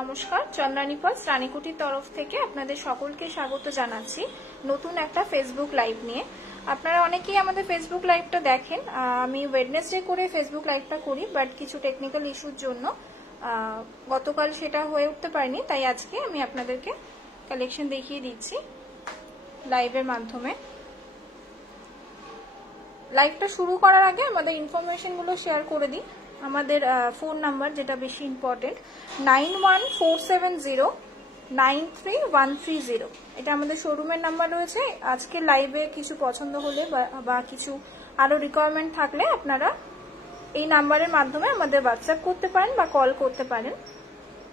নমস্কার, চন্দ্রানী পাস রানীকুটির তরফ থেকে আপনাদের সকলকে স্বাগত জানাচ্ছি নতুন একটা ফেসবুক লাইভ নিয়ে। আপনারা অনেকেই আমাদের ফেসবুক লাইভটা দেখেন। আমি ওয়েডনেসডে করে ফেসবুক লাইভটা করি, বাট কিছু টেকনিক্যাল ইস্যুর জন্য গতকাল সেটা হয়ে উঠতে পারিনি, তাই আজকে আমি আপনাদেরকে কালেকশন দেখিয়ে দিচ্ছি লাইভের মাধ্যমে। লাইভটা শুরু করার আগে আমাদের ইনফরমেশনগুলো শেয়ার করে দিই। আমাদের ফোন নাম্বার, যেটা বেশি ইম্পর্টেন্ট, 9147093130। এটা আমাদের শোরুমের নাম্বার রয়েছে। আজকে লাইভে কিছু পছন্দ হলে বা কিছু আরো রিকোয়ারমেন্ট থাকলে আপনারা এই নাম্বারের মাধ্যমে আমাদের হোয়াটসঅ্যাপ করতে পারেন বা কল করতে পারেন।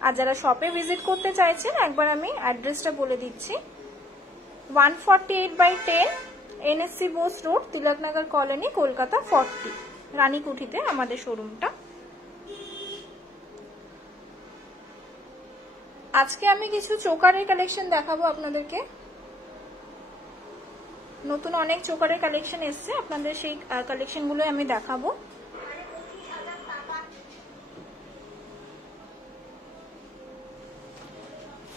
আর যারা শপে ভিজিট করতে চাইছেন, একবার আমি অ্যাড্রেসটা বলে দিচ্ছি। 148/10 NSC Bose road, Tilaknagar colony, Kolkata 40, রানীকুঠিতে আমাদের শোরুমটা। আজকে আমি কিছু চোকারের কালেকশন দেখাবো আপনাদেরকে। নতুন অনেক চোকারের কালেকশন এসছে, আপনাদের সেই কালেকশনগুলো আমি দেখাবো।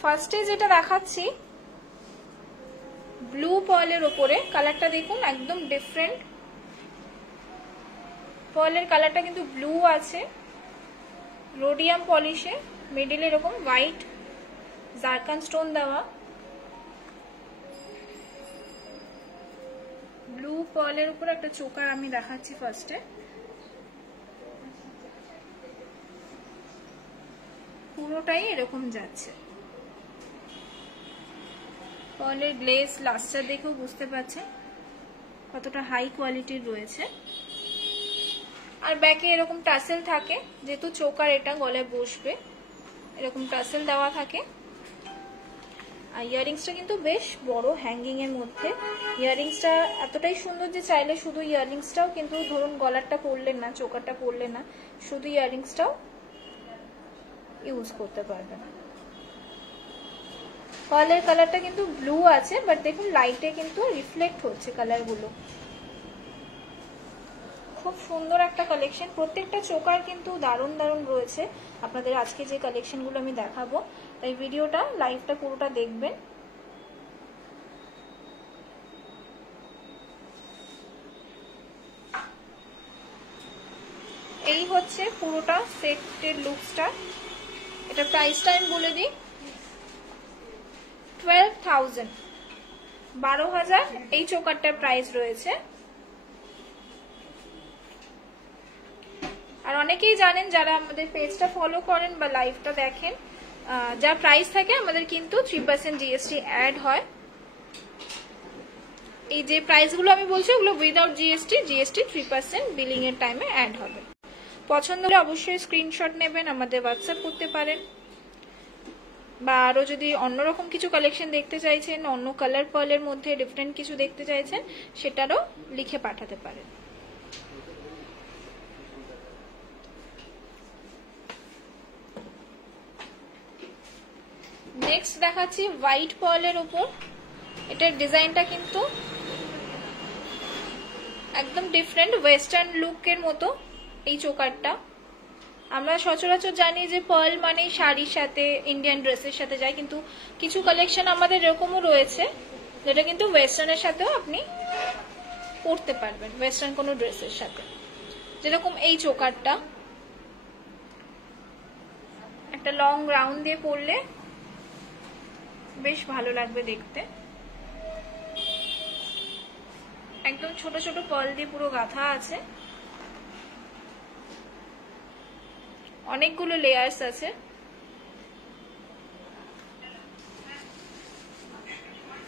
ফার্স্টে যেটা দেখাচ্ছি ব্লু পার্লের ওপরে, কালারটা দেখুন একদম ডিফারেন্ট। পার্লের কালারটা কিন্তু ব্লু আছে, রোডিয়াম পলিশে, মিডিলে এরকম হোয়াইট জারকান স্টোন দেওয়া। ব্লু পার্লের উপর একটা চোকার আমি দেখাচ্ছি ফার্স্টে। পুরোটাই এরকম যাচ্ছে। পার্লের গ্লেজ লাস্টার দেখেও বুঝতে পারছেন কতটা হাই কোয়ালিটির রয়েছে। আর ব্যাকে এরকম টাসেল থাকে, যেহেতু চোকার এটা গলায় বসবে, এরকম টাসেল দেওয়া থাকে। আর ইয়াররিংসটা কিন্তু বেশ বড়, হ্যাঙ্গিং এর মধ্যে। ইয়াররিংসটা এতটাই সুন্দর যে চাইলে শুধু ইয়াররিংসটাও কিন্তু, ধরুন গলারটা পরলেন না, চোকারটা পরলেন না, শুধু ইয়াররিংসটাও ইউজ করতে পারবেন। পার্লের কালারটা কিন্তু ব্লু আছে, বাট দেখুন লাইটে কিন্তু রিফ্লেক্ট হচ্ছে কালারগুলো। খুব সুন্দর একটা কালেকশন। প্রত্যেকটা চোকার কিন্তু দারুণ দারুণ রয়েছে। আপনাদের আজকে যে কালেকশনগুলো আমি দেখাবো, তাই ভিডিওটা লাইভটা পুরোটা দেখবেন। এই হচ্ছে পুরোটা সেটের লুকসটা। এটা প্রাইসটা আমি বলে দিই, 12,000, 12,000 এই চোকারটার প্রাইস রয়েছে। আর অনেকেই জানেন যারা আমাদের পেজটা ফলো করেন বা লাইভটা দেখেন, যা প্রাইস থাকে আমাদের কিন্তু 3% GST অ্যাড হয়। এই যে প্রাইসগুলো আমি বলছি, ওগুলো উইদাউট GST 3% বিলিং এর টাইমে অ্যাড হবে। পছন্দ হলে অবশ্যই স্ক্রিনশট নেবেন, আমাদের হোয়াটসঅ্যাপ করতে পারেন। বা আরো যদি অন্যরকম কিছু কালেকশন দেখতে চাইছেন, অন্য কালার পার্লের মধ্যে ডিফারেন্ট কিছু দেখতে চাইছেন, সেটারও লিখে পাঠাতে পারেন। নেক্সট দেখাচ্ছি হোয়াইট পার্লের উপর। এটার ডিজাইনটা কিন্তু একদম ডিফারেন্ট, ওয়েস্টার্ন লুকের মতো এই চোকারটা। আমরা সচরাচর জানি যে পার্ল মানে শাড়ির সাথে, ইন্ডিয়ান ড্রেসের সাথে যায়, কিন্তু কিছু কালেকশন আমাদের এরকমও রয়েছে যেটা কিন্তু ওয়েস্টার্নের সাথেও আপনি পরতে পারবেন, ওয়েস্টার্ন কোনো ড্রেসের সাথে। যেরকম এই চোকারটা একটা লং রাউন্ড দিয়ে পরলে বেশ ভালো লাগবে দেখতে। একদম ছোট ছোট পার্ল দিয়ে পুরো গাঁথা আছে, অনেকগুলো লেয়ার্স আছে।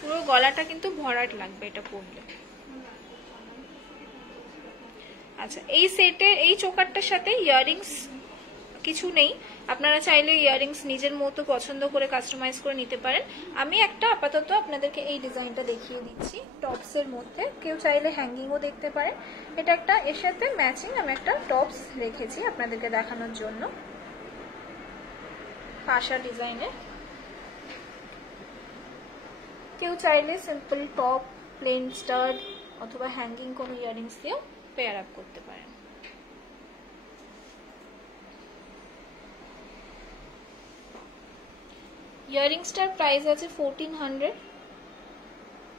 পুরো গলাটা কিন্তু ভরাট লাগবে এটা পরলে। আচ্ছা, এই সেটের এই চোকারটার সাথে ইয়াররিংস কিছু নেই, আপনারা চাইলে ইয়াররিংস নিজের মতো পছন্দ করে কাস্টমাইজ করে নিতে পারেন। আমি একটা আপাতত আপনাদেরকে এই ডিজাইনটা দেখিয়ে দিচ্ছি টপসের মধ্যে, কেউ চাইলে হ্যাঙ্গিংও দেখতে পারেন। এটা একটা, এর সাথে ম্যাচিং আমি একটা টপস রেখেছি আপনাদেরকে দেখানোর জন্য, পাশা ডিজাইনের। কেউ চাইলে সিম্পল টপ, প্লেন স্টাড অথবা হ্যাঙ্গিং কোনো ইয়াররিংস দিয়েও পেয়ার আপ করতে পারেন। ইয়ারিংসটার প্রাইস আছে 1400।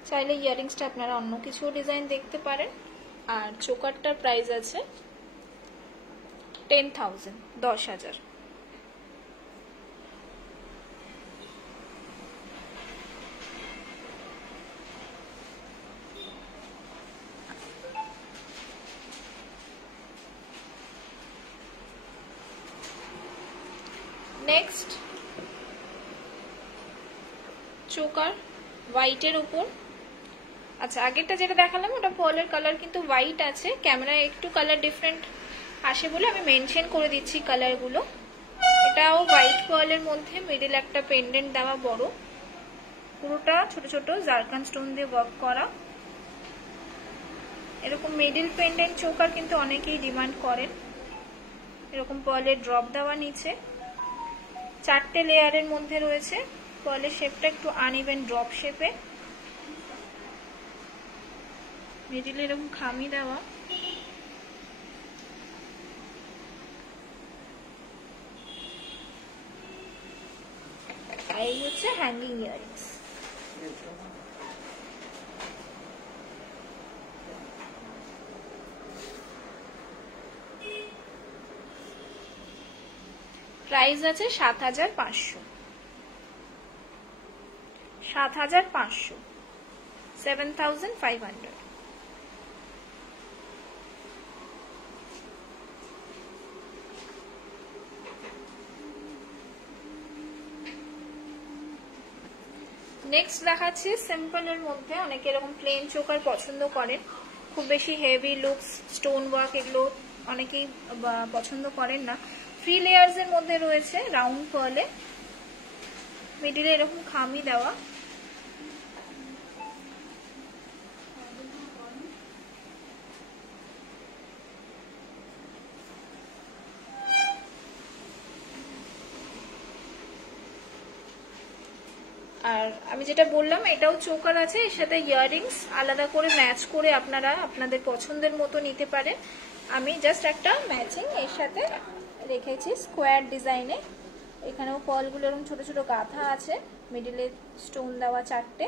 চাইলে ইয়ারিংসটা আপনারা অন্য কিছু ডিজাইন দেখতে পারেন। আর চোকারটার প্রাইস আছে 10,000, 10,000। নেক্সট চোকার হোয়াইটের উপর। আচ্ছা, আগেরটা যেটা দেখালাম ওটা পার্লের কালার কিন্তু হোয়াইট আছে, ক্যামেরায় একটু কালার ডিফারেন্ট আসে বলে আমি মেনশন করে দিচ্ছি কালারগুলো। এটাও হোয়াইট পার্লের মধ্যে মিডিল একটা পেন্ডেন্ট দেওয়া বড়, পুরোটা ছোট ছোট জারকান স্টোন দিয়ে ওয়ার্ক করা। এরকম মিডিল পেন্ডেন্ট চোকার কিন্তু অনেকেই ডিমান্ড করেন। এরকম পার্লের ড্রপ দেওয়া নিচে, 4টে লেয়ারের মধ্যে রয়েছে। পার্লের শেপটা একটু আনইভেন ড্রপ শেপে, মিডিলে এরকম খামি দেওয়া। এই হচ্ছে হ্যাঙ্গিং ইয়ারিংস। প্রাইস আছে 7,500, 7,500, 7,500। নেক্সট দেখাচ্ছি সিম্পলের মধ্যে। অনেকে এরকম প্লেন চোকার পছন্দ করেন, খুব বেশি হেভি লুকস স্টোন ওয়ার্ক এগুলো অনেকেই পছন্দ করেন না। 3 লেয়ার্স এর মধ্যে রয়েছে রাউন্ড পার্লে, মিডিলে এরকম খামি দেওয়া। আর আমি যেটা বললাম এটাও চোকার আছে, এর সাথে ইয়াররিংস আলাদা করে ম্যাচ করে আপনারা আপনাদের পছন্দের মতো নিতে পারেন। আমি জাস্ট একটা ম্যাচিং এর সাথে রেখেছি স্কোয়ার ডিজাইনে। এখানেও পার্লগুলো এরকম ছোট ছোট গাঁথা আছে, মিডিলে স্টোন দেওয়া 4টে।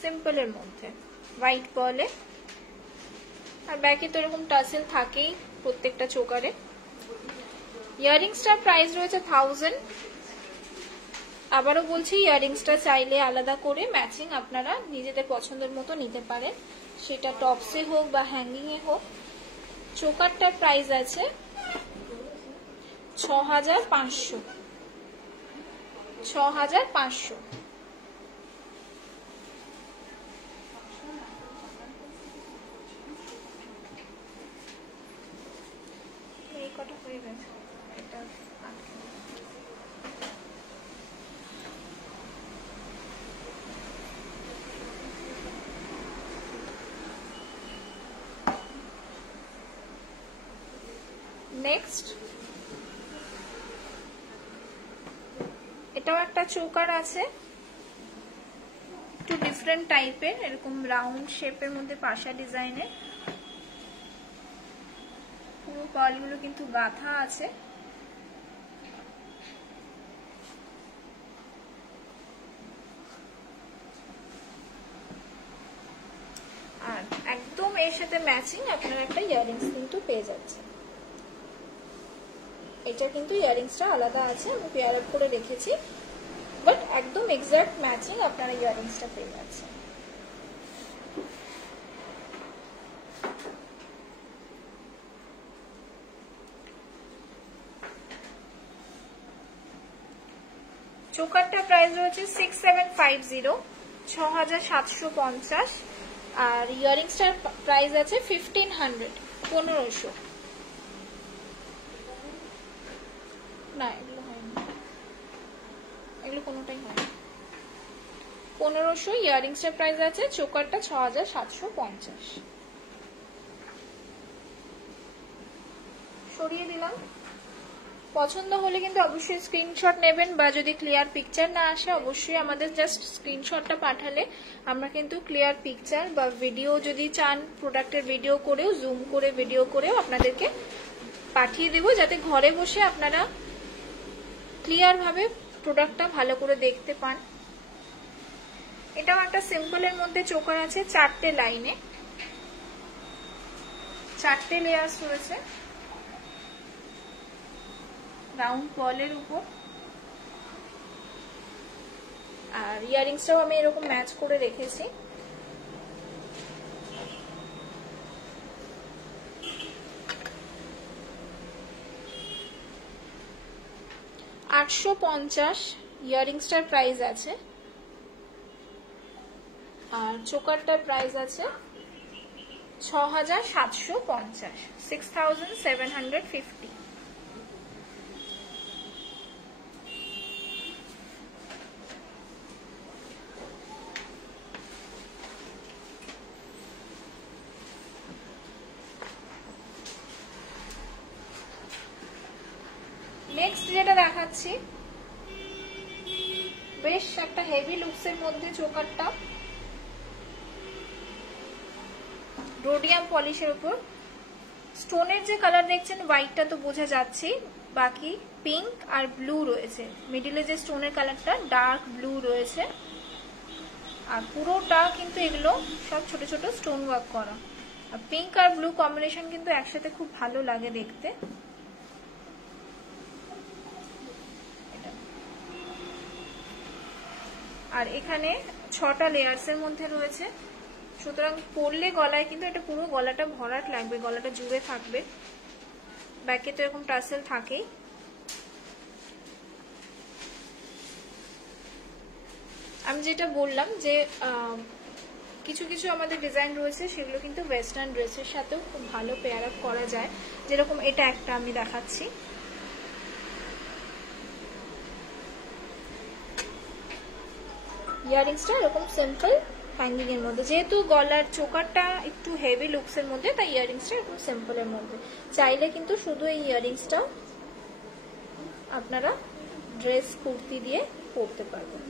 সিম্পলের মধ্যে হোয়াইট পার্লে। আর ব্যাকে তো এরকম টাসেল থাকেই প্রত্যেকটা চোকারে। ইয়াররিংসটার প্রাইস রয়েছে 1000। আবারও বলছি, ইয়াররিংসটা চাইলে আলাদা করে ম্যাচিং আপনারা নিজেদের পছন্দের মতো নিতে পারেন, সেটা টপসে হোক বা হ্যাঙ্গিং এ হোক। চোকারটার প্রাইস আছে 6,500, 6,500। এই কটা হয়ে গেছে, এটা নেক্সট। এটাও একটা চোকার আছে, একটু ডিফারেন্ট টাইপের, এরকম রাউন্ড শেপের মধ্যে পাশা ডিজাইনের। পুরো পার্লগুলো কিন্তু গাঁথা আছে। আর একদম এর সাথে ম্যাচিং আপনারা একটা ইয়াররিংস কিন্তু পেয়ে যাচ্ছেন। এটা কিন্তু ইয়াররিংসটা আলাদা আছে, আমি পেয়ার আপ করে রেখেছি, বাট একদম এক্সাক্ট ম্যাচিং আপনারা ইয়াররিংসটা পেয়ে যাচ্ছেন। চোকারটা প্রাইস রয়েছে 6,750, 6,750। আর ইয়াররিংসটার প্রাইস আছে 1,500, 1,500। না, এগুলো হয়নি, এগুলো কোনোটাই হয়নি। 1,500 ইয়াররিংসটার প্রাইস আছে, চোকারটা 6,750। সরিয়ে দিলাম। পছন্দ হলে কিন্তু অবশ্যই স্ক্রিনশট নেবেন, বা যদি ক্লিয়ার পিকচার না আসে অবশ্যই আমাদের জাস্ট স্ক্রিনশটটা পাঠালে আমরা কিন্তু ক্লিয়ার পিকচার বা ভিডিও যদি চান প্রোডাক্টের ভিডিও করেও জুম করে ভিডিও করেও আপনাদেরকে পাঠিয়ে দেব, যাতে ঘরে বসে আপনারা ক্লিয়ার ভাবে প্রোডাক্টটা ভালো করে দেখতে পান। এটাও একটা সিম্পলের মধ্যে চোকার আছে, 4টে লাইনে 4টে লেয়ার্স রয়েছে রাউন্ড বলের উপর। আর ইয়ারিংসটাও আমি এরকম ম্যাচ করে রেখেছি। $850 ইয়ারিংসটার প্রাইস আছে, আর চোকারটার প্রাইস আছে 6750, 6750। নেক্সট যেটা দেখাচ্ছি বেশ একটা হেভি লুকসের মধ্যে চোকারটা, রোডিয়াম পলিশের উপর। স্টোনের যে কালার দেখছেন হোয়াইটটা তো বোঝা যাচ্ছে, বাকি পিঙ্ক আর ব্লু রয়েছে। মিডিলে যে স্টোনের কালারটা ডার্ক ব্লু রয়েছে, আর পুরোটা কিন্তু এগুলো সব ছোট ছোট স্টোন ওয়ার্ক করা। আর পিঙ্ক আর ব্লু কম্বিনেশন কিন্তু একসাথে খুব ভালো লাগে দেখতে। আর এখানে 6টা লেয়ার্সের মধ্যে রয়েছে, সুতরাং পরলে গলায় কিন্তু এটা পুরো গলাটা ভরাট লাগবে, গলাটা জুড়ে থাকবে। ব্যাকে তো এরকম টাসেল থাকেই। আমি যেটা বললাম যে কিছু কিছু আমাদের ডিজাইন রয়েছে সেগুলো কিন্তু ওয়েস্টার্ন ড্রেসের সাথেও খুব ভালো পেয়ার আপ করা যায়, যেরকম এটা একটা আমি দেখাচ্ছি। ইয়ারিংসটা এরকম সিম্পল হ্যাঙ্গিং এর মধ্যে, যেহেতু গলার চোকারটা একটু হেভি লুকসের মধ্যে তাই ইয়ারিংসটা এরকম সিম্পলের মধ্যে। চাইলে কিন্তু শুধু এই ইয়ারিংসটাও আপনারা ড্রেস কুর্তি দিয়ে পরতে পারবেন।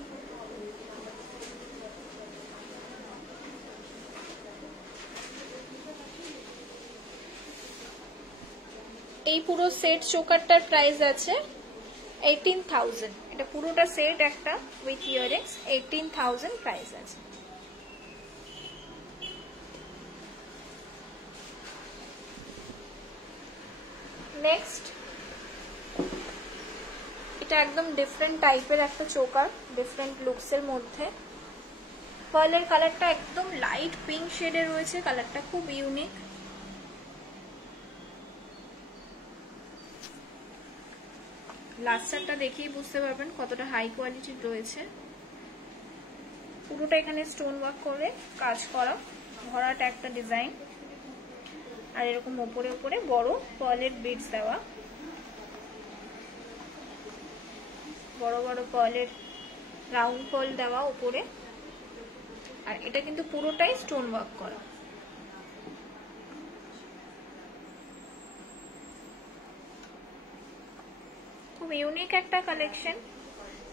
এই পুরো সেট চোকারটার প্রাইস আছে 18,000। এটা পুরোটা সেট একটা উইথ ইয়ারিংস, 18,000 প্রাইস আছে। নেক্সট এটা একদম ডিফারেন্ট টাইপের একটা চোকার, ডিফারেন্ট লুকসের মধ্যে। পার্লের কালারটা একদম লাইট পিঙ্ক শেডে রয়েছে, কালারটা খুব ইউনিক। লাস্টারটা দেখেই বুঝতে পারবেন কতটা হাই কোয়ালিটির রয়েছে। পুরোটা এখানে স্টোন ওয়ার্ক করে কাজ করা, ভরাট একটা ডিজাইন। আর এরকম উপরে উপরে বড় পার্লের বিডস দেওয়া, বড় বড় পার্লের রাউন্ড পার্ল দেওয়া উপরে। আর এটা কিন্তু পুরোটাই স্টোন ওয়ার্ক করা। খুব ইউনিক একটা কালেকশন।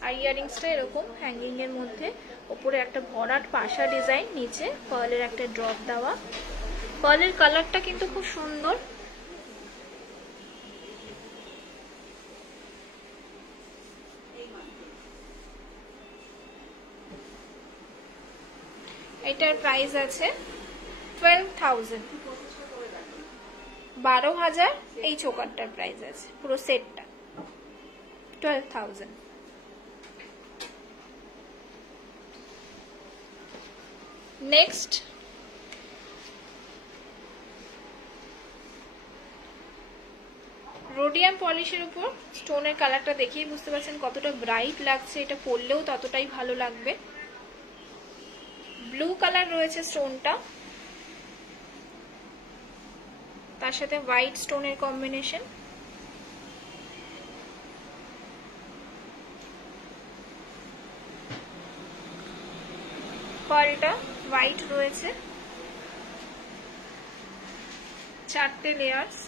আর ইয়ারিংসটা এরকম হ্যাঙ্গিং এর মধ্যে, উপরে একটা ভরাট পাশা ডিজাইন, নিচে পার্লের একটা ড্রপ দেওয়া। পার্লের কালারটা কিন্তু খুব সুন্দর। এটার প্রাইস আছে 12,000, 12,000। এই চোকারটার প্রাইস আছে পুরো সেটটা 12,000। নেক্সট রোডিয়াম পলিশের উপর স্টোনের কালারটা দেখেই বুঝতে পারছেন কতটা ব্রাইট লাগছে, এটা পরলেও ততটাই ভালো লাগবে। ব্লু কালার রয়েছে স্টোনটা, তার সাথে হোয়াইট স্টোনের কম্বিনেশন। পার্লটা হোয়াইট রয়েছে, 4টে লেয়ার্স।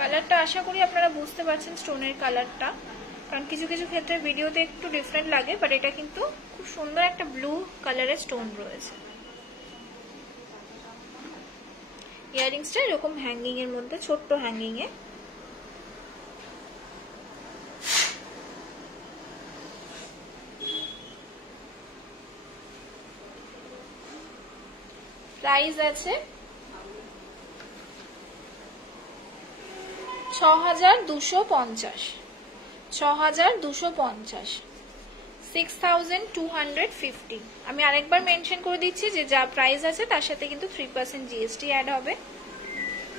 কালারটা আশা করি আপনারা বুঝতে পারছেন স্টোনের কালারটা, কারণ কিছু কিছু ক্ষেত্রে ভিডিওতে একটু ডিফারেন্ট লাগে, বাট এটা কিন্তু খুব সুন্দর একটা ব্লু কালারের স্টোন রয়েছে। ইয়াররিংসটা এরকম হ্যাঙ্গিং এর মধ্যে, ছোট্ট হ্যাঙ্গিং এ। প্রাইস আছে 6250, 6250, 6250। আমি আরেকবার মেনশন করে দিচ্ছি যে যা প্রাইস আছে তার সাথে কিন্তু 3% জিএসটি অ্যাড হবে।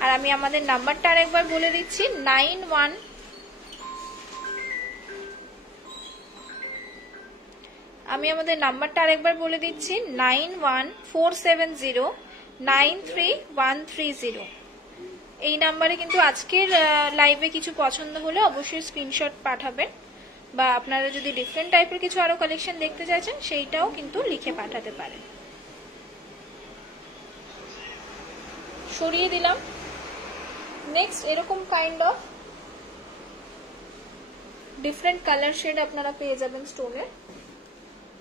আর আমি আমাদের নাম্বারটা আরেকবার বলে দিচ্ছি, 9147093130। এই নাম্বারে কিন্তু আজকের লাইভে কিছু পছন্দ হলে অবশ্যই স্ক্রিনশট পাঠাবেন, বা আপনারা যদি ডিফারেন্ট টাইপের কিছু আরো কালেকশন দেখতে চাইছেন সেইটাও কিন্তু লিখে পাঠাতে পারেন। সরিয়ে দিলাম। নেক্সট এরকম kind of different colour shade আপনারা পেয়ে যাবেন স্টোনের।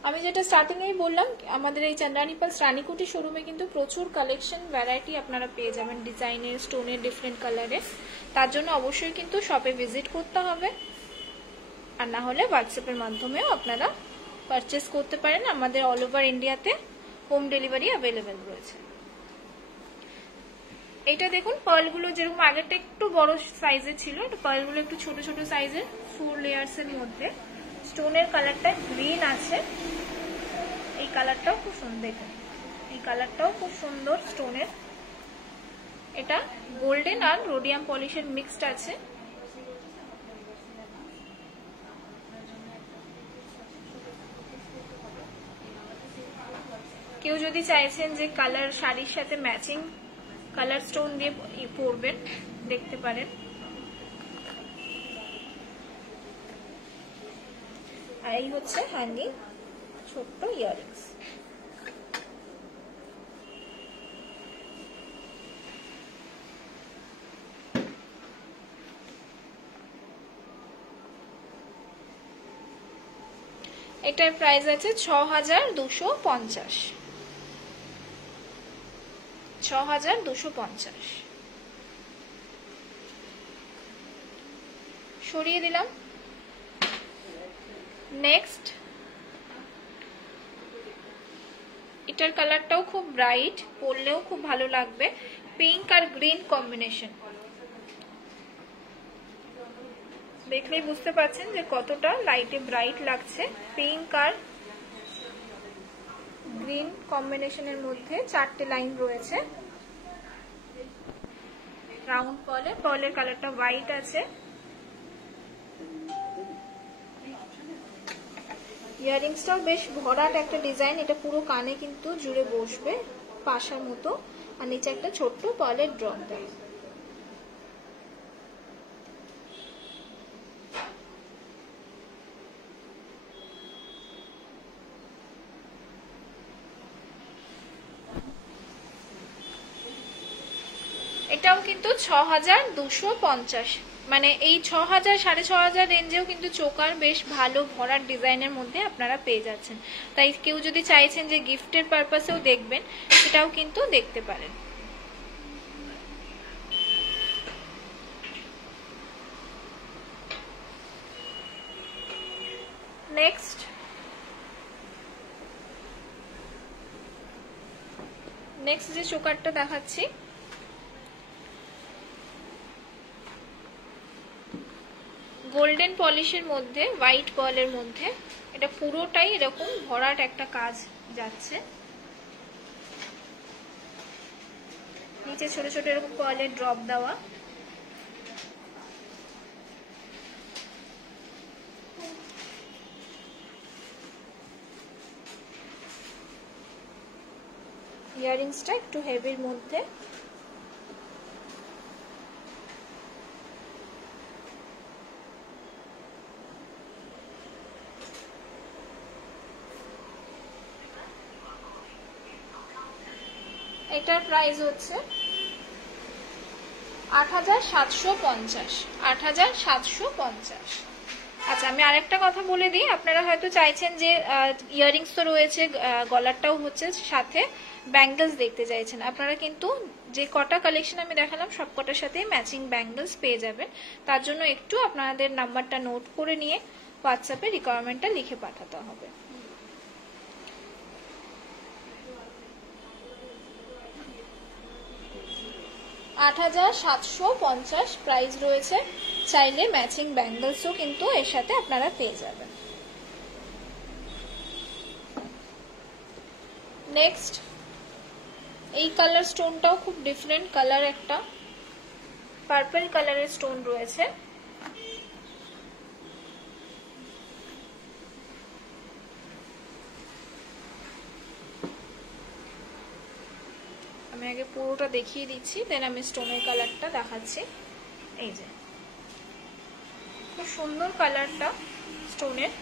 আমি যেটা স্টার্টিং এই বললাম, আমাদের এই চন্দ্রানী পালস রানীকুটি শোরুমে কিন্তু প্রচুর কালেকশন ভ্যারাইটি আপনারা পেয়ে যাবেন ডিজাইনের, স্টোনের, ডিফারেন্ট কালারের। তার জন্য অবশ্যই কিন্তু শপে ভিজিট করতে হবে, আর না হলে হোয়াটসঅ্যাপের মাধ্যমেও আপনারা পারচেস করতে পারেন। আমাদের অল ওভার ইন্ডিয়াতে হোম ডেলিভারি অ্যাভেলেবেল রয়েছে। এটা দেখুন, পার্লগুলো যেরকম আগেরটা একটু বড় সাইজের ছিল, পার্লগুলো একটু ছোট ছোট সাইজের, 4 লেয়ার্স এর মধ্যে। স্টোনের কালারটা গ্রিন আছে, এই কালারটাও খুব সুন্দর, দেখুন এই কালারটাও খুব সুন্দর স্টোনের। এটা গোল্ডেন আর রোডিয়াম পলিশের মিক্সড আছে। কেউ যদি চাইছেন যে কালার শাড়ির সাথে ম্যাচিং কালার স্টোন দিয়ে পরবেন, দেখতে পারেন। আর এই হচ্ছে হ্যাঙ্গিং ছোট্ট ইয়াররিংস। এটার প্রাইস আছে 6250, 6250। সরিয়ে দিলাম। নেক্সট এটার কালারটাও খুব ব্রাইট, পরলেও খুব ভালো লাগবে, পিঙ্ক আর গ্রিন কম্বিনেশন। দেখলেই বুঝতে পারছেন যে কতটা লাইটে ব্রাইট লাগছে। পিঙ্ক আর গ্রিন কম্বিনেশনের মধ্যে 4টে লাইন রয়েছে। রাউন্ড পার্লের কালারটা হোয়াইট আছে। ইয়াররিংসটাও বেশ ভরাট একটা ডিজাইন, এটা পুরো কানে কিন্তু জুড়ে বসবে পাশার মতো, আর নিচে একটা ছোট্ট পার্লের ড্রপ দেয়। এটাও কিন্তু 6250, মানে এই 6000 6500 রেঞ্জেও কিন্তু চোকার বেশ ভালো ভরাট ডিজাইনের মধ্যে আপনারা পেয়ে যাচ্ছেন। তাই কেউ যদি চাইছেন যে গিফটের পারপাসেও দেখবেন, সেটাও কিন্তু দেখতে পারেন। নেক্সট যে চোকারটা দেখাচ্ছি, গোল্ডেন পলিশের মধ্যে হোয়াইট পার্লের মধ্যে, এটা পুরোটাই এরকম ভরাট একটা কাজ যাচ্ছে। নিচে ছোট ছোট এরকম পার্লের ড্রপ দেওয়া। ইয়াররিংসটা একটু হেভির মধ্যে। এটার প্রাইস হচ্ছে 8,750, 8,750। আচ্ছা, আমি আরেকটা কথা বলে দিই, আপনারা হয়তো চাইছেন যে ইয়াররিংস তো রয়েছে, গলারটাও হচ্ছে, সাথে ব্যাঙ্গলস দেখতে চাইছেন। আপনারা কিন্তু যে কটা কালেকশন আমি দেখালাম সব কটার সাথে ম্যাচিং ব্যাঙ্গলস পেয়ে যাবেন। তার জন্য একটু আপনাদের নাম্বারটা নোট করে নিয়ে হোয়াটসঅ্যাপে রিকোয়ারমেন্টটা লিখে পাঠাতে হবে। $8,750 প্রাইস রয়েছে। চাইলে ম্যাচিং ব্যাঙ্গলসও কিন্তু এর সাথে আপনারা পেয়ে যাবেন। নেক্সট, এই কালার স্টোনটাও খুব ডিফারেন্ট কালার, একটা পার্পল কালারের স্টোন রয়েছে। আমি আগে পুরোটা দেখিয়ে দিচ্ছি, দেন আমি স্টোনের কালারটা দেখাচ্ছি। এই যে খুব সুন্দর কালারটা স্টোনের,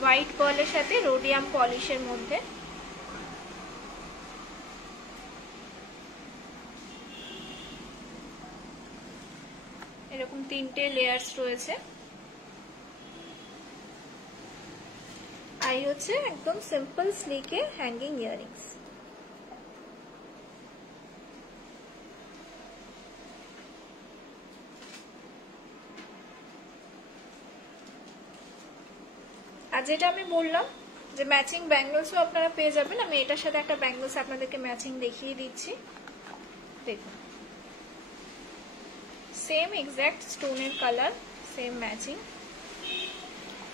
হোয়াইট পার্লের সাথে রোডিয়াম পলিশের মধ্যে। এরকম 3টে লেয়ার্স রয়েছে। আর এই হচ্ছে একদম সিম্পল স্লিকে হ্যাঙ্গিং ইয়াররিংস। আর যেটা আমি বললাম যে ম্যাচিং ব্যাঙ্গলসও আপনারা পেয়ে যাবেন, আমি এটার সাথে একটা ব্যাঙ্গলস আপনাদেরকে ম্যাচিং দেখিয়ে দিচ্ছি। দেখুন, সেম এক্স্যাক্ট স্টোনের কালার, সেম ম্যাচিং,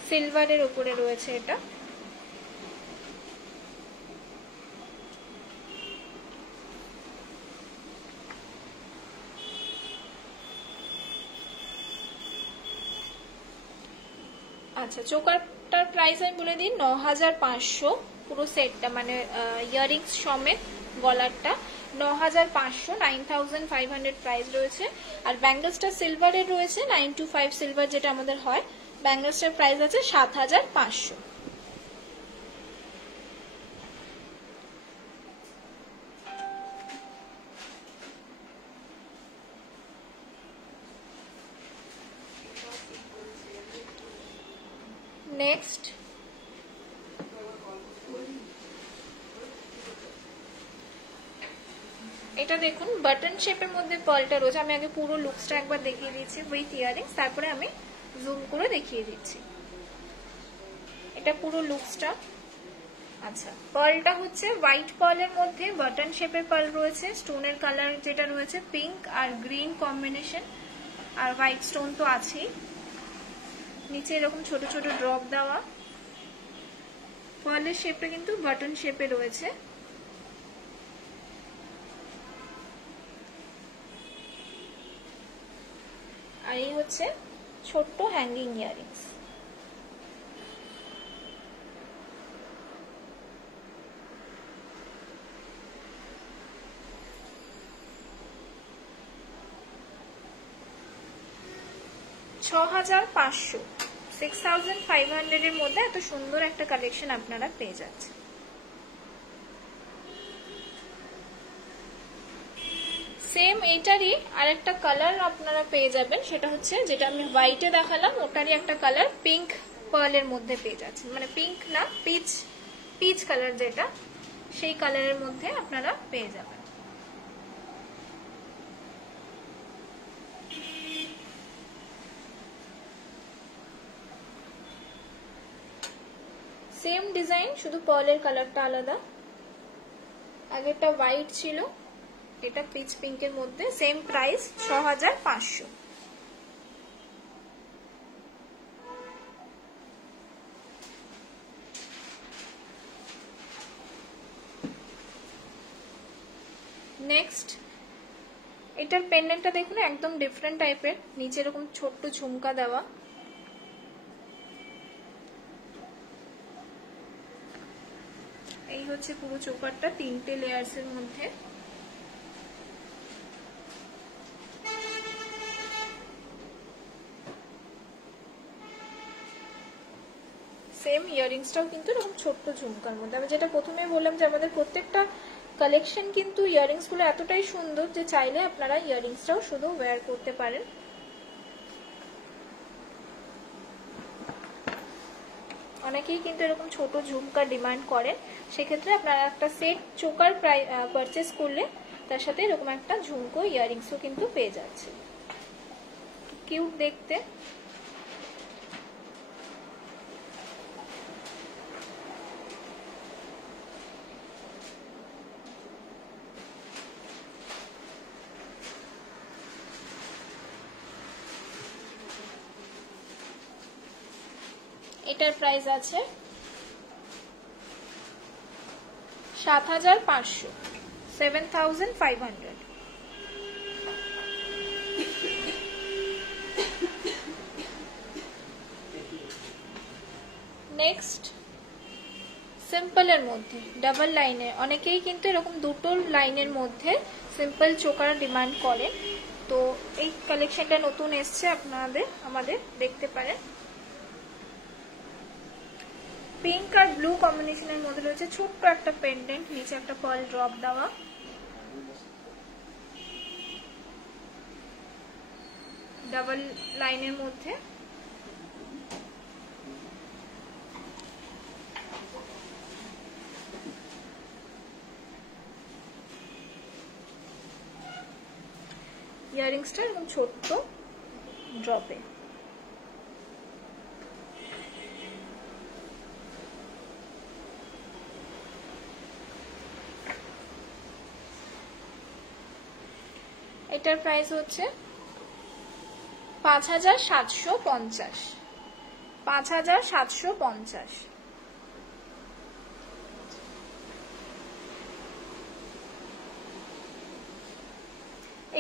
সিলভারের উপরে রয়েছে এটা। আচ্ছা, চোকারটার প্রাইস আমি বলে দিই 9,500 পুরো সেটটা, মানে ইয়াররিংস সমেত গলারটা 9,500, 9,500 প্রাইস রয়েছে। আর ব্যাঙ্গলসটা সিলভারের রয়েছে, 925 সিলভার যেটা আমাদের হয়। ব্যাঙ্গলসটার প্রাইস আছে 7,500। নেক্সট, এটা দেখুন বাটন শেপের মধ্যে পার্লটা রয়েছে। আমি আগে পুরো লুকসটা একবার দেখিয়ে দিচ্ছি উইথ ইয়াররিংস, তারপরে আমি জুম করে দেখিয়ে দিচ্ছি এটা পুরো লুকসটা। আচ্ছা, পার্লটা হচ্ছে হোয়াইট পার্লের মধ্যে বাটন শেপের পার্ল রয়েছে। স্টোনের কালার যেটা রয়েছে পিঙ্ক আর গ্রিন কম্বিনেশন, আর হোয়াইট স্টোন তো আছেই। নিচে এরকম ছোট ছোট ড্রপ দেওয়া। পার্লের শেপটা কিন্তু বাটন শেপে রয়েছে। আর এই হচ্ছে ছোট্ট হ্যাঙ্গিং ইয়াররিংস। $6,500, 6,500 এর মধ্যে এত সুন্দর একটা কালেকশন আপনারা পেয়ে যাচ্ছেন। সেম এইটারই আরেকটা কালার আপনারা পেয়ে যাবেন, সেটা হচ্ছে যেটা আমি হোয়াইটে দেখালাম ওটারই একটা কালার পিঙ্ক পার্লের মধ্যে পেয়ে যাচ্ছেন, মানে পিঙ্ক না, পিচ কালার যেটা, সেই কালারের মধ্যে আপনারা পেয়ে যাবেন। সেম ডিজাইন, শুধু পার্লের কালারটা আলাদা। আগেরটা হোয়াইট ছিল, এটা পিচ পিঙ্কের মধ্যে। Same price 6,500। নেক্সট, এটার পেন্ডেন্টটা দেখুন একদম ডিফারেন্ট টাইপের, নিচে এরকম ছোট্ট ঝুমকা দেওয়া। এই হচ্ছে পুরো চোকারটা 3টে লেয়ার্স এর মধ্যে। সেম ইয়ারিংসটাও কিন্তু এরকম ছোট্ট ঝুমকার মধ্যে। আমি যেটা প্রথমেই বললাম যে আমাদের প্রত্যেকটা কালেকশন কিন্তু ইয়ারিংস গুলো এতটাই সুন্দর যে চাইলে আপনারা ইয়ারিংসটাও শুধু ওয়্যার করতে পারেন। অনেকেই কিন্তু এরকম ছোট ঝুমকা ডিমান্ড করেন, সেক্ষেত্রে আপনারা একটা সেট চোকার পারচেস করলে তার সাথে এরকম একটা ঝুমকো ইয়ারিংসও কিন্তু পেয়ে যাচ্ছে। কিউট দেখতে। এটার প্রাইস আছে 7500, 7500। নেক্সট সিম্পলের মধ্যে ডাবল লাইনে, অনেকেই কিন্তু এরকম দুটো লাইনের মধ্যে সিম্পল চোকার ডিমান্ড করেন, তো এই কালেকশনটা নতুন এসছে, আমাদের দেখতে পারেন। পিঙ্ক আর ব্লু কম্বিনেশনের মধ্যে রয়েছে ছোট্ট একটা পেন্ডেন্ট, নিচে একটা পার্ল ড্রপ দেওয়া। ডাবল লাইনের মধ্যে ইয়ারিংসটা এরকম ছোট্ট ড্রপে। এটার প্রাইস হচ্ছে 5750, 5750।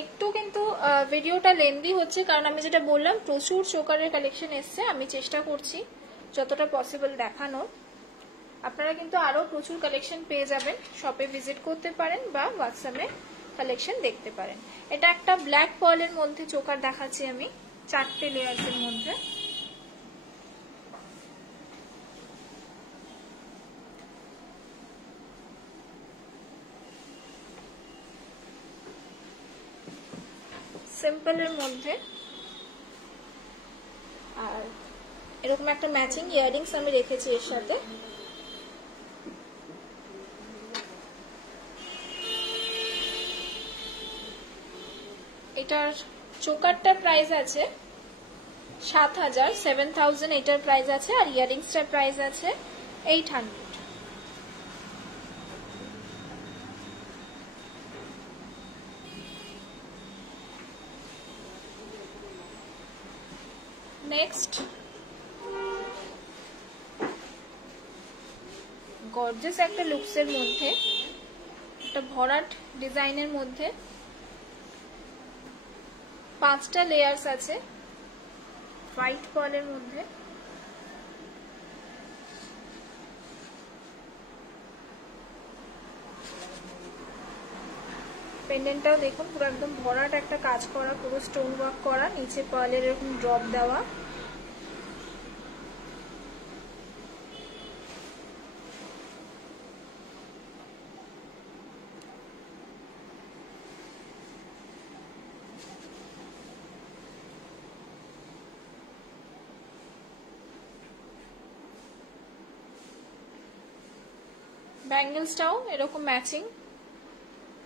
একটু কিন্তু ভিডিওটা লেন্দি হচ্ছে, কারণ আমি যেটা বললাম প্রচুর চোকারের কালেকশন এসছে, আমি চেষ্টা করছি যতটা পসিবল দেখানোর। আপনারা কিন্তু আরো প্রচুর কালেকশন পেয়ে যাবেন, শপে ভিজিট করতে পারেন বা হোয়াটসঅ্যাপে কালেকশন দেখতে পারেন। এটা একটা ব্ল্যাক পার্লের মধ্যে চোকার দেখাচ্ছি আমি, 4টে লেয়ার্সের মধ্যে। সিম্পলের মধ্যে আর এরকম একটা ম্যাচিং ইয়ারিংস আমি রেখেছি এর সাথে। এটার চোকারটার প্রাইস আছে 7000, 7000 এটার প্রাইস আছে, আর ইয়ারিংসটার প্রাইস আছে 800। নেক্সট গর্জিয়াস একটা লুকসের মধ্যে, একটা ভরাট ডিজাইনের মধ্যে 5টা লেয়ার্স আছে, হোয়াইট পার্লের মধ্যে। পেন্ডেন্টটাও দেখুন পুরো একদম ভরাট একটা কাজ করা, পুরো স্টোন ওয়ার্ক করা, নিচে পার্লের এরকম ড্রপ দেওয়া। ব্যাঙ্গেলসটাও এরকম ম্যাচিং,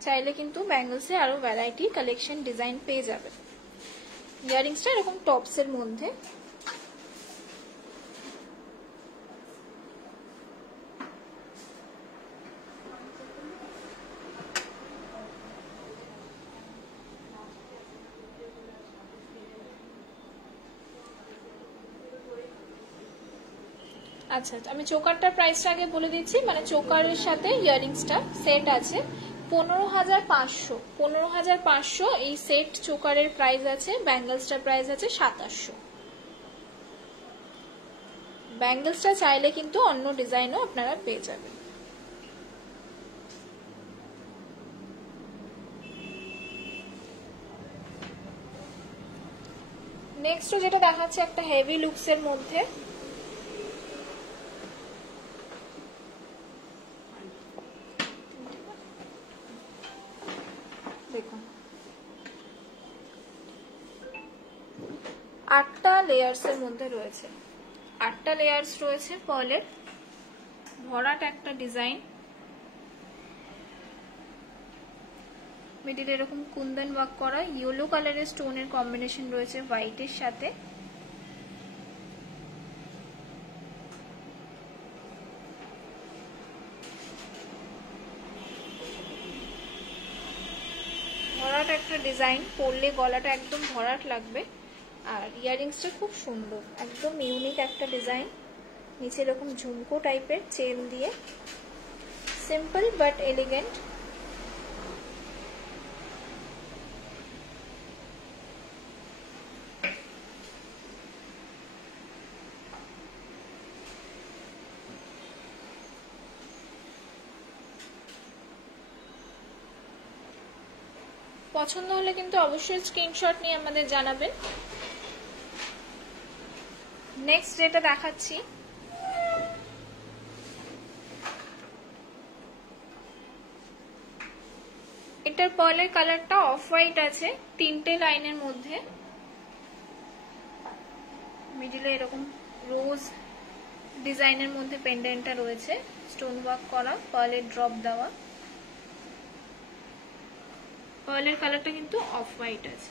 চাইলে কিন্তু ব্যাঙ্গেলসে আরো ভ্যারাইটি কালেকশন ডিজাইন পেয়ে যাবে। ইয়ারিংসটা এরকম টপসের মধ্যে। আচ্ছা, আমি চোকারটার প্রাইসটা আগে বলে দিচ্ছি, মানে চোকারের সাথে ইয়ারিংসটা সেট আছে 15500, 15500 এই সেট চোকারের প্রাইস আছে। ব্যাঙ্গেলসটার প্রাইস আছে 2700। ব্যাঙ্গেলসটা চাইলে কিন্তু অন্য ডিজাইনও আপনারা পেয়ে যাবেন। নেক্সট যেটা দেখাচ্ছে একটা হেভি লুকসের মধ্যে, দেখুন 8টা লেয়ার্সের মধ্যে রয়েছে, 8টা লেয়ার্স রয়েছে পার্লের, ভরাট একটা ডিজাইন, মিডিলে এরকম কুন্দন ওয়ার্ক করা, ইয়েলো কালারের স্টোনের কম্বিনেশন রয়েছে হোয়াইটের সাথে। ভরাট একটা ডিজাইন, পরলে গলাটা একদম ভরাট লাগবে। আর ইয়াররিংসটা খুব সুন্দর, একদম ইউনিক একটা ডিজাইন, নিচে এরকম ঝুমকো টাইপের চেন দিয়ে, সিম্পল বাট এলিগেন্ট। পছন্দ হলে কিন্তু অবশ্যই স্ক্রিনশট নিয়ে আমাদের জানাবেন। নেক্সট যেটা দেখাচ্ছি, এটার পার্লের কালারটা অফ হোয়াইট আছে, 3টে লাইনের মধ্যে, মিডিলে এরকম রোজ ডিজাইনের মধ্যে পেন্ডেন্টটা রয়েছে, স্টোন ওয়ার্ক করা, পার্লের ড্রপ দেওয়া। পার্লের কালারটা কিন্তু অফ হোয়াইট আছে।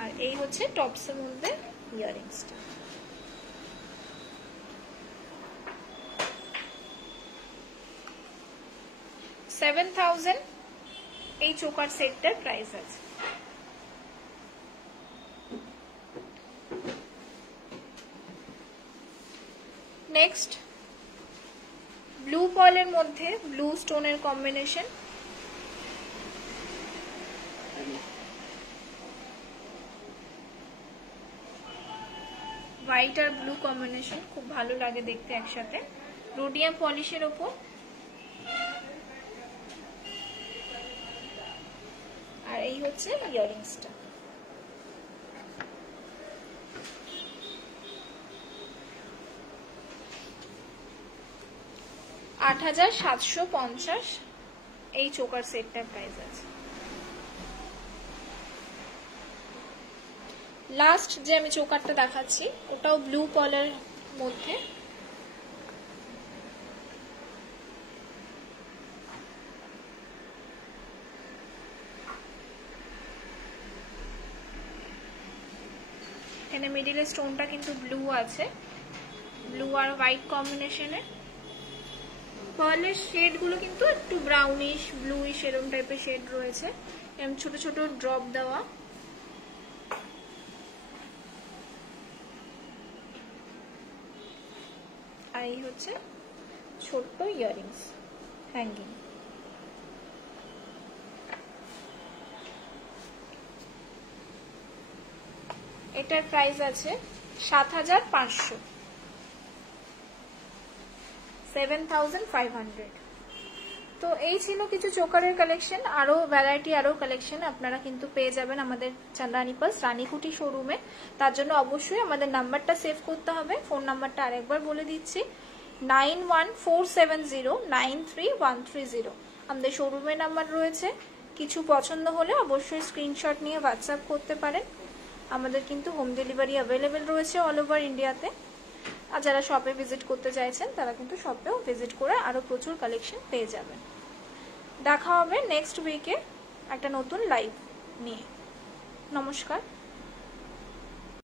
আর এই হচ্ছে টপসের মধ্যে ইয়াররিংসটা। $7,000 এই চোকার সেটটার প্রাইস আছে। নেক্সট ব্লু পার্লের মধ্যে ব্লু স্টোনের কম্বিনেশন, হোয়াইট আর ব্লু কম্বিনেশন খুব ভালো লাগে দেখতে একসাথে, রোডিয়াম পলিশের ওপর। আর এই হচ্ছে ইয়াররিংসটা। $8,750 এই চোকার সেটটার প্রাইস আছে। লাস্ট যে আমি চোকারটা দেখাচ্ছি ওটাও ব্লু পার্লের মধ্যে, এখানে মিডিলের স্টোনটা কিন্তু ব্লু আছে, ব্লু আর হোয়াইট কম্বিনেশনে। পার্লের শেড গুলো কিন্তু একটু ব্রাউনিশ ব্লুইশ এরকম টাইপের শেড রয়েছে, এরকম ছোট ছোট ড্রপ দেওয়া। আর এই হচ্ছে ছোট্ট ইয়াররিংস হ্যাঙ্গিং। এটার প্রাইস আছে 7,500, 7,500। তো এই ছিল কিছু চোকারের কালেকশন, আরো ভ্যারাইটি আরো কালেকশন আপনারা কিন্তু পেয়ে যাবেন আমাদের চান্দ্রানী পার্লস রানীকুটি শোরুমে। তার জন্য অবশ্যই আমাদের নাম্বারটা সেভ করতে হবে। ফোন নাম্বারটা আরেকবার বলে দিচ্ছি, 9147093130 আমাদের শোরুমের নাম্বার রয়েছে। কিছু পছন্দ হলে অবশ্যই স্ক্রিনশট নিয়ে হোয়াটসঅ্যাপ করতে পারেন। আমাদের কিন্তু হোম ডেলিভারি অ্যাভেলেবেল রয়েছে অল ওভার ইন্ডিয়াতে। আর যারা শপে ভিজিট করতে চাইছেন তারা কিন্তু শপেও ভিজিট করে আরো প্রচুর কালেকশন পেয়ে যাবেন। দেখা হবে নেক্সট উইকে একটা নতুন লাইভ নিয়ে। নমস্কার।